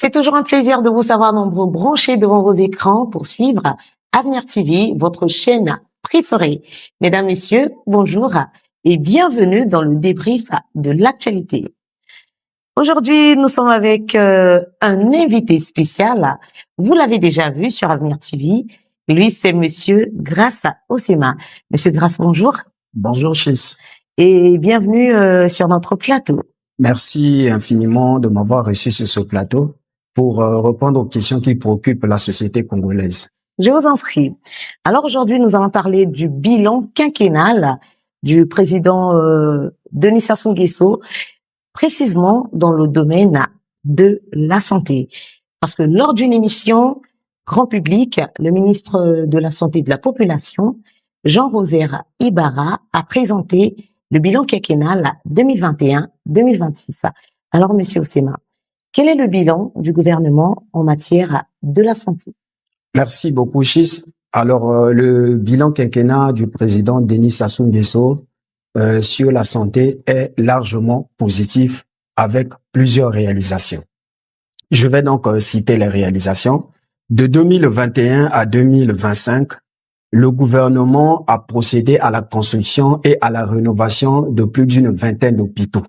C'est toujours un plaisir de vous savoir nombreux branchés devant vos écrans pour suivre Avenir TV, votre chaîne préférée. Mesdames, Messieurs, bonjour et bienvenue dans le débrief de l'actualité. Aujourd'hui, nous sommes avec un invité spécial. Vous l'avez déjà vu sur Avenir TV. Lui, c'est Monsieur Grace Osema. Monsieur Grace, bonjour. Bonjour, Chis. Et bienvenue sur notre plateau. Merci infiniment de m'avoir reçu sur ce plateau pour répondre aux questions qui préoccupent la société congolaise. Je vous en prie. Alors aujourd'hui, nous allons parler du bilan quinquennal du président Denis Sassou Nguesso, précisément dans le domaine de la santé. Parce que lors d'une émission grand public, le ministre de la Santé et de la Population, Jean-Rosaire Ibarra, a présenté le bilan quinquennal 2021-2026. Alors, Monsieur Osema, quel est le bilan du gouvernement en matière de la santé? Merci beaucoup, Chis. Alors, le bilan quinquennal du président Denis Sassou Nguesso sur la santé est largement positif avec plusieurs réalisations. Je vais donc citer les réalisations. De 2021 à 2025, le gouvernement a procédé à la construction et à la rénovation de plus d'une vingtaine d'hôpitaux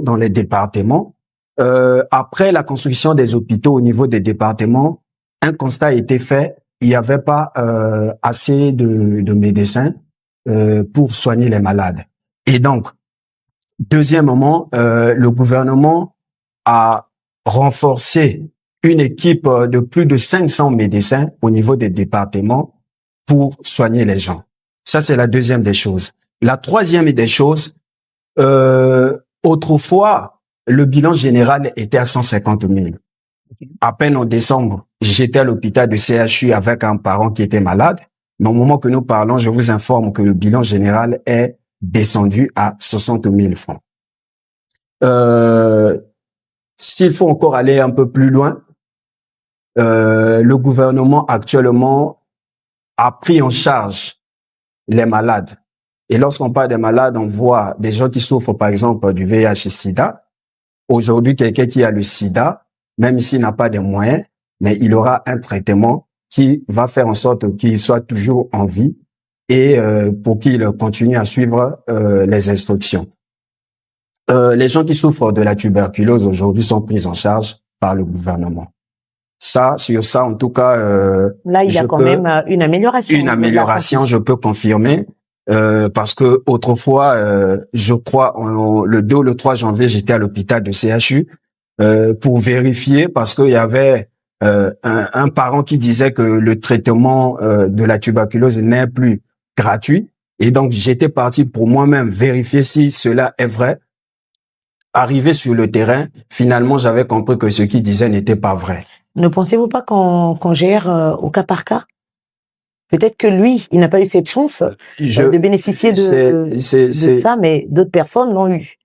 dans les départements. Après la construction des hôpitaux au niveau des départements, un constat a été fait, il n'y avait pas assez de médecins pour soigner les malades. Et donc, deuxièmement, le gouvernement a renforcé une équipe de plus de 500 médecins au niveau des départements pour soigner les gens. Ça, c'est la deuxième des choses. La troisième des choses, autrefois, le bilan général était à 150 000. À peine en décembre, j'étais à l'hôpital de CHU avec un parent qui était malade. Mais au moment que nous parlons, je vous informe que le bilan général est descendu à 60 000 francs. S'il faut encore aller un peu plus loin, le gouvernement actuellement a pris en charge les malades. Et lorsqu'on parle des malades, on voit des gens qui souffrent par exemple du VIH-Sida. Aujourd'hui, quelqu'un qui a le sida, même s'il n'a pas de moyens, mais il aura un traitement qui va faire en sorte qu'il soit toujours en vie et pour qu'il continue à suivre les instructions. Les gens qui souffrent de la tuberculose aujourd'hui sont pris en charge par le gouvernement. Sur ça, en tout cas, là, il y a quand même une amélioration. Une amélioration, je peux confirmer, parce que autrefois, je crois, le 2 ou le 3 janvier, j'étais à l'hôpital de CHU pour vérifier, parce qu'il y avait un parent qui disait que le traitement de la tuberculose n'est plus gratuit, et donc j'étais parti pour moi-même vérifier si cela est vrai. Arrivé sur le terrain, finalement, j'avais compris que ce qu'il disait n'était pas vrai. Ne pensez-vous pas qu'on gère au cas par cas? Peut-être que lui, il n'a pas eu cette chance de bénéficier de ça, mais d'autres personnes l'ont eu.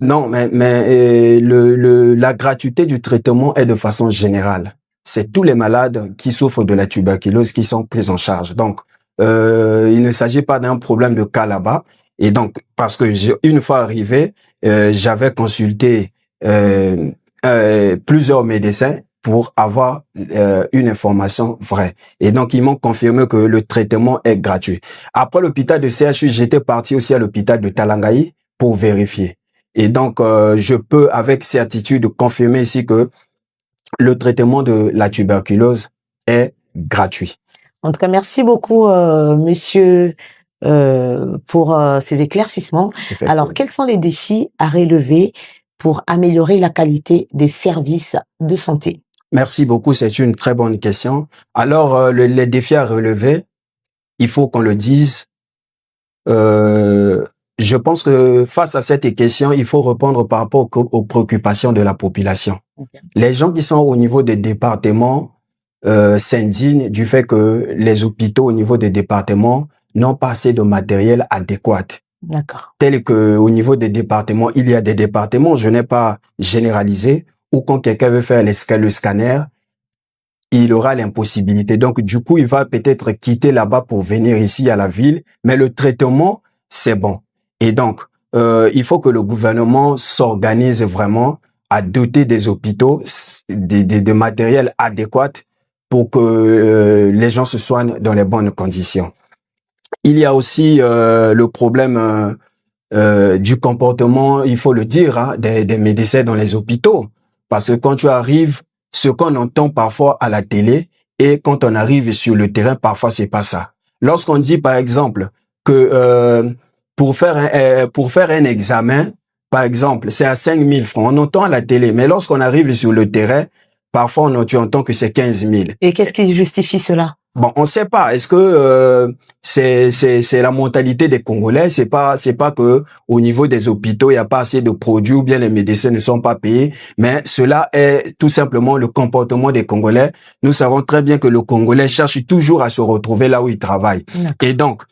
Non, mais la gratuité du traitement est de façon générale. C'est tous les malades qui souffrent de la tuberculose qui sont pris en charge. Donc, il ne s'agit pas d'un problème de cas là-bas. Et donc, parce que une fois arrivé, j'avais consulté plusieurs médecins pour avoir une information vraie. Et donc, ils m'ont confirmé que le traitement est gratuit. Après l'hôpital de CHU, j'étais parti aussi à l'hôpital de Talangaï pour vérifier. Et donc, je peux avec certitude confirmer ici que le traitement de la tuberculose est gratuit. En tout cas, merci beaucoup, monsieur, pour ces éclaircissements. Alors, quels sont les défis à relever pour améliorer la qualité des services de santé? Merci beaucoup, c'est une très bonne question. Alors, les défis à relever, il faut qu'on le dise. Je pense que face à cette question, il faut répondre par rapport aux préoccupations de la population. Okay. Les gens qui sont au niveau des départements s'indignent du fait que les hôpitaux au niveau des départements n'ont pas assez de matériel adéquat. D'accord. Tel que au niveau des départements, il y a des départements, je n'ai pas généralisé, où quand quelqu'un veut faire le scanner, il aura l'impossibilité. Donc, du coup, il va peut-être quitter là-bas pour venir ici à la ville, mais le traitement, c'est bon. Et donc, il faut que le gouvernement s'organise vraiment à doter des hôpitaux de matériel adéquat pour que les gens se soignent dans les bonnes conditions. Il y a aussi le problème du comportement, il faut le dire, hein, des médecins dans les hôpitaux. Parce que quand tu arrives, ce qu'on entend parfois à la télé et quand on arrive sur le terrain, parfois c'est pas ça. Lorsqu'on dit par exemple que pour faire un examen, par exemple, c'est à 5 000 francs, on entend à la télé, mais lorsqu'on arrive sur le terrain, parfois tu entends que c'est 15 000. Et qu'est-ce qui justifie cela? Bon, on sait pas. Est-ce que c'est la mentalité des Congolais? C'est pas que au niveau des hôpitaux il y a pas assez de produits ou bien les médecins ne sont pas payés, mais cela est tout simplement le comportement des Congolais. Nous savons très bien que le Congolais cherche toujours à se retrouver là où il travaille. Et donc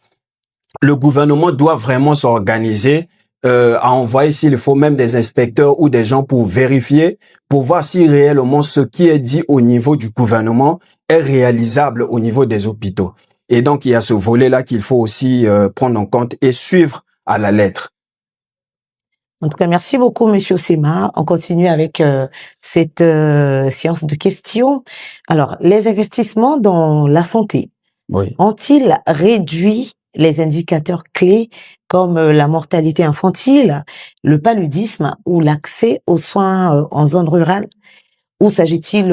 le gouvernement doit vraiment s'organiser, à envoyer s'il faut même des inspecteurs ou des gens pour vérifier, pour voir si réellement ce qui est dit au niveau du gouvernement est réalisable au niveau des hôpitaux. Et donc, il y a ce volet-là qu'il faut aussi prendre en compte et suivre à la lettre. En tout cas, merci beaucoup, Monsieur Sema. On continue avec cette séance de questions. Alors, les investissements dans la santé ont-ils réduit les indicateurs clés comme la mortalité infantile, le paludisme ou l'accès aux soins en zone rurale? Ou s'agit-il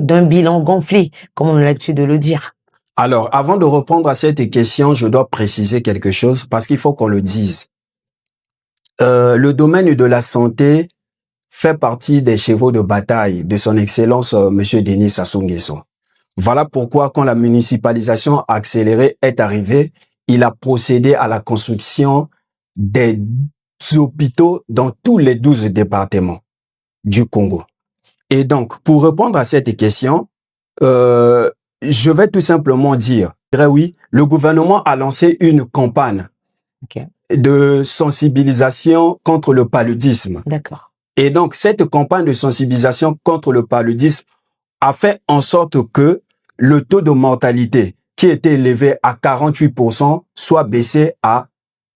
d'un bilan gonflé, comme on a l'habitude de le dire? Alors, avant de répondre à cette question, je dois préciser quelque chose parce qu'il faut qu'on le dise. Le domaine de la santé fait partie des chevaux de bataille de son Excellence Monsieur Denis Sassou Nguesso. Voilà pourquoi quand la municipalisation accélérée est arrivée, il a procédé à la construction des hôpitaux dans tous les 12 départements du Congo. Et donc, pour répondre à cette question, je vais tout simplement dire, oui, le gouvernement a lancé une campagne de sensibilisation contre le paludisme. D'accord. Et donc, cette campagne de sensibilisation contre le paludisme a fait en sorte que le taux de mortalité qui était élevé à 48% soit baissé à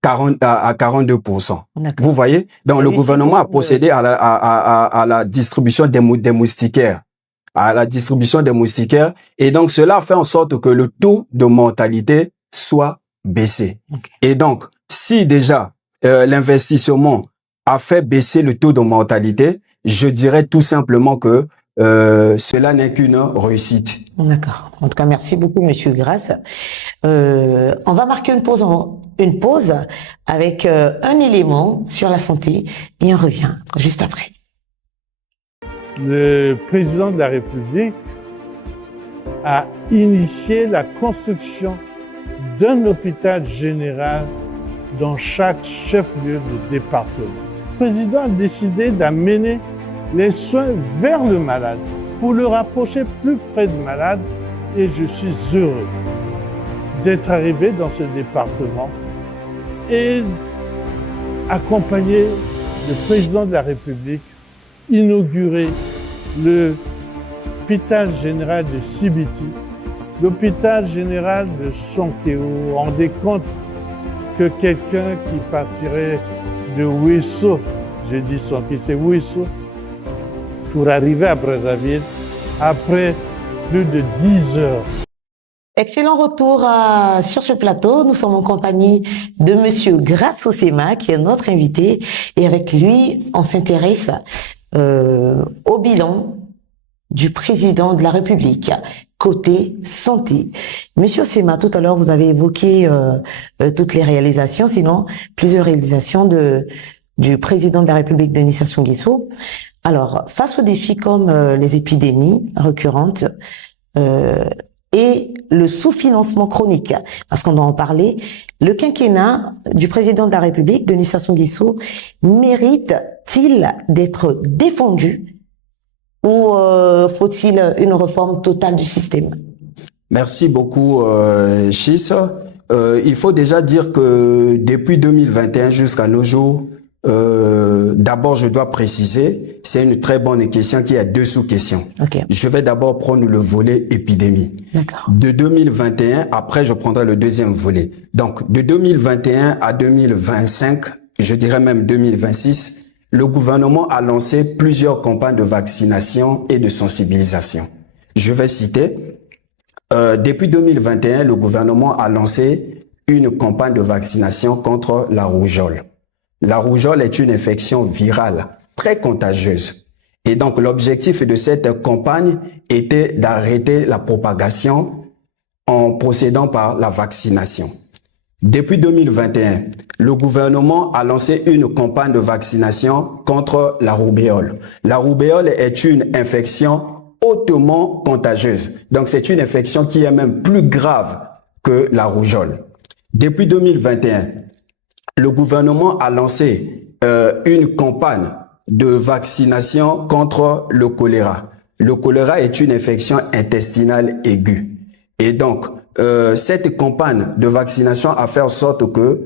42%. Vous voyez? Donc, le gouvernement a procédé à la distribution des moustiquaires. À la distribution des moustiquaires. Et donc, cela a fait en sorte que le taux de mortalité soit baissé. Et donc, si déjà l'investissement a fait baisser le taux de mortalité, je dirais tout simplement que cela n'est qu'une réussite. D'accord. En tout cas, merci beaucoup, Monsieur Grasse. On va marquer une pause avec un élément sur la santé et on revient juste après. Le président de la République a initié la construction d'un hôpital général dans chaque chef-lieu de département. Le président a décidé d'amener les soins vers le malade pour le rapprocher plus près du malade et je suis heureux d'être arrivé dans ce département et accompagner le président de la République inaugurer l'hôpital général de Sibiti, l'hôpital général de Sonkeo. Vous vous rendez compte que quelqu'un qui partirait de Ouesso, j'ai dit Sonkeo, c'est Ouesso, pour arriver à Brazzaville après plus de 10 heures. Excellent retour sur ce plateau. Nous sommes en compagnie de Monsieur Grace Sema, qui est notre invité. Et avec lui, on s'intéresse au bilan du président de la République côté santé. Monsieur Sema, tout à l'heure, vous avez évoqué toutes les réalisations, sinon plusieurs réalisations du président de la République, Denis Sassou Nguesso. Alors, face aux défis comme les épidémies récurrentes et le sous-financement chronique, parce qu'on doit en parler, le quinquennat du président de la République, Denis Sassou Nguesso, mérite-t-il d'être défendu ou faut-il une réforme totale du système? Merci beaucoup, Chis. Il faut déjà dire que depuis 2021 jusqu'à nos jours, d'abord, je dois préciser, c'est une très bonne question qui a deux sous-questions. Je vais d'abord prendre le volet épidémie. De 2021, après je prendrai le deuxième volet. Donc, de 2021 à 2025, je dirais même 2026, il y a eu 2 ans de récession. 2 ans de récession. Et donc, cela a fait en sorte que le taux de mortalité, qui était élevé à 48%, soit baissé à 42%. Vous voyez? Donc, le gouvernement a procédé à la distribution des moustiquaires. À la distribution des moustiquaires. Et donc, cela a fait en sorte que le taux de mortalité soit baissé à 42%. le gouvernement a lancé plusieurs campagnes de vaccination et de sensibilisation. Je vais citer, depuis 2021, le gouvernement a lancé une campagne de vaccination contre la rougeole. La rougeole est une infection virale très contagieuse. Et donc, l'objectif de cette campagne était d'arrêter la propagation en procédant par la vaccination. Depuis 2021, le gouvernement a lancé une campagne de vaccination contre la rougeole. La rougeole est une infection hautement contagieuse. Donc, c'est une infection qui est même plus grave que la rougeole. Depuis 2021, le gouvernement a lancé une campagne de vaccination contre le choléra. Le choléra est une infection intestinale aiguë. Et donc, cette campagne de vaccination a fait en sorte que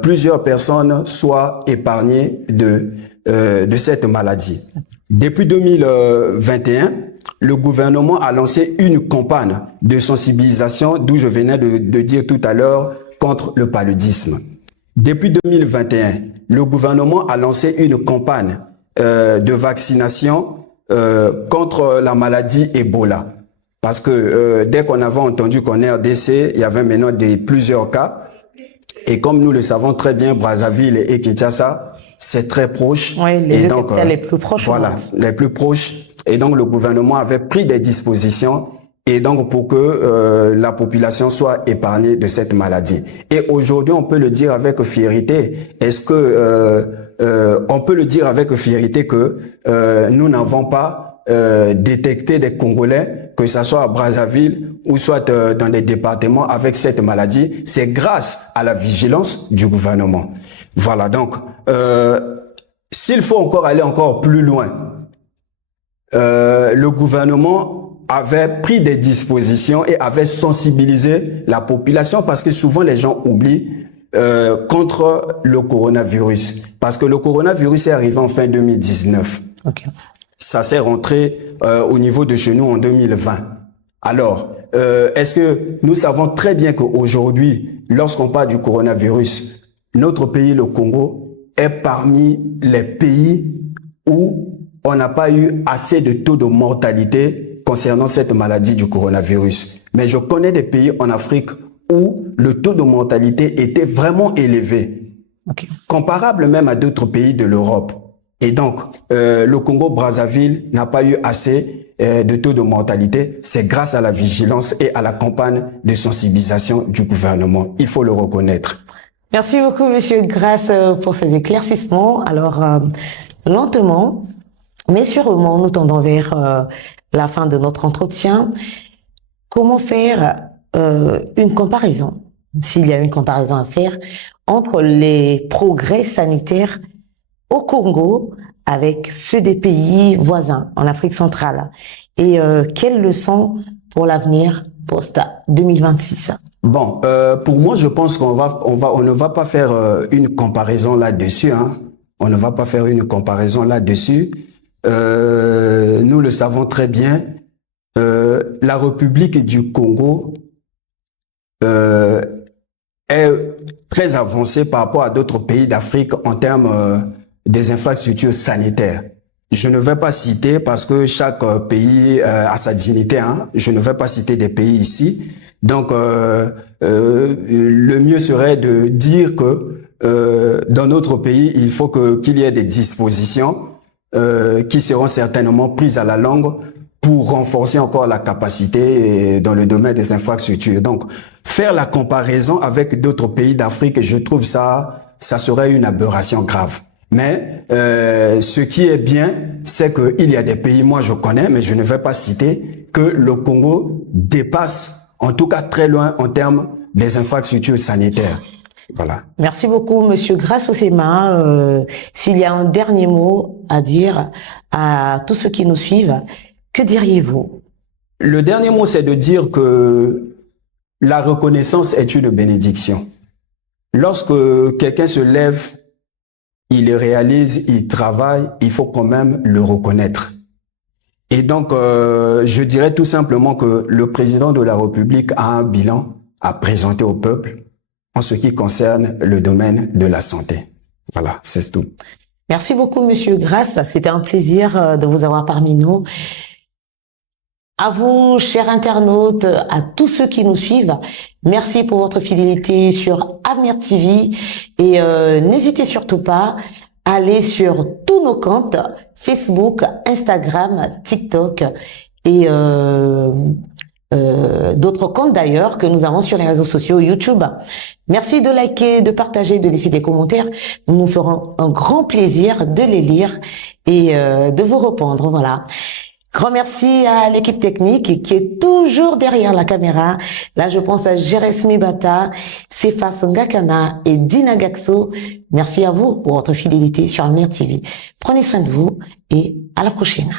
plusieurs personnes soient épargnées de cette maladie. Depuis 2021, le gouvernement a lancé une campagne de sensibilisation, d'où je venais de dire tout à l'heure, contre le paludisme. Depuis 2021, le gouvernement a lancé une campagne de vaccination contre la maladie Ebola. Parce que dès qu'on avait entendu qu'en RDC, il y avait maintenant plusieurs cas. Et comme nous le savons très bien, Brazzaville et Kinshasa, c'est très proche. Oui, les les plus proches. Voilà, les plus proches. Et donc, le gouvernement avait pris des dispositions et donc pour que la population soit épargnée de cette maladie. Et aujourd'hui, on peut le dire avec fierté. Est-ce que on peut le dire avec fierté que nous n'avons pas détecté des Congolais, que ce soit à Brazzaville ou soit dans des départements avec cette maladie? C'est grâce à la vigilance du gouvernement. Voilà, donc s'il faut encore aller encore plus loin, le gouvernement avait pris des dispositions et avait sensibilisé la population, parce que souvent les gens oublient, contre le coronavirus. Parce que le coronavirus est arrivé en fin 2019. Okay. Ça s'est rentré au niveau de chez nous en 2020. Alors, est-ce que nous savons très bien qu'aujourd'hui, lorsqu'on parle du coronavirus, notre pays, le Congo, est parmi les pays où on n'a pas eu assez de taux de mortalité concernant cette maladie du coronavirus. Mais je connais des pays en Afrique où le taux de mortalité était vraiment élevé, okay, comparable même à d'autres pays de l'Europe. Et donc, le Congo-Brazzaville n'a pas eu assez de taux de mortalité. C'est grâce à la vigilance et à la campagne de sensibilisation du gouvernement. Il faut le reconnaître. Merci beaucoup, Monsieur Grasse, pour ces éclaircissements. Alors, lentement, mais sûrement, nous tendons vers la fin de notre entretien. Comment faire une comparaison, s'il y a une comparaison à faire, entre les progrès sanitaires au Congo avec ceux des pays voisins en Afrique centrale, et quelles leçons pour l'avenir post-2026? Bon, pour moi, je pense qu'on ne va pas faire une comparaison là-dessus, hein. On ne va pas faire une comparaison là-dessus. Nous le savons très bien, la République du Congo est très avancée par rapport à d'autres pays d'Afrique en termes des infrastructures sanitaires. Je ne vais pas citer, parce que chaque pays a sa dignité, hein. Je ne vais pas citer des pays ici. Donc, le mieux serait de dire que dans notre pays, il faut qu'il y ait des dispositions qui seront certainement prises à la longue pour renforcer encore la capacité dans le domaine des infrastructures. Donc, faire la comparaison avec d'autres pays d'Afrique, je trouve ça serait une aberration grave. Mais ce qui est bien, c'est qu'il y a des pays, moi je connais, mais je ne vais pas citer, que le Congo dépasse, en tout cas très loin en termes des infrastructures sanitaires. Voilà. Merci beaucoup, Monsieur Grasse-Osema. S'il y a un dernier mot à dire à tous ceux qui nous suivent, que diriez-vous? Le dernier mot, c'est de dire que la reconnaissance est une bénédiction. Lorsque quelqu'un se lève, il réalise, il travaille, il faut quand même le reconnaître. Et donc, je dirais tout simplement que le président de la République a un bilan à présenter au peuple en ce qui concerne le domaine de la santé. Voilà, c'est tout. Merci beaucoup, Monsieur Grasse. C'était un plaisir de vous avoir parmi nous. À vous, chers internautes, à tous ceux qui nous suivent, merci pour votre fidélité sur Avenir TV et n'hésitez surtout pas à aller sur tous nos comptes Facebook, Instagram, TikTok et d'autres comptes d'ailleurs que nous avons sur les réseaux sociaux, YouTube. Merci de liker, de partager, de laisser des commentaires. Nous nous ferons un grand plaisir de les lire et de vous répondre. Voilà. Grand merci à l'équipe technique qui est toujours derrière la caméra. Là, je pense à Jéresmi Bata, Cephas Ngakana et Dina Gaxo. Merci à vous pour votre fidélité sur Avenir TV. Prenez soin de vous et à la prochaine.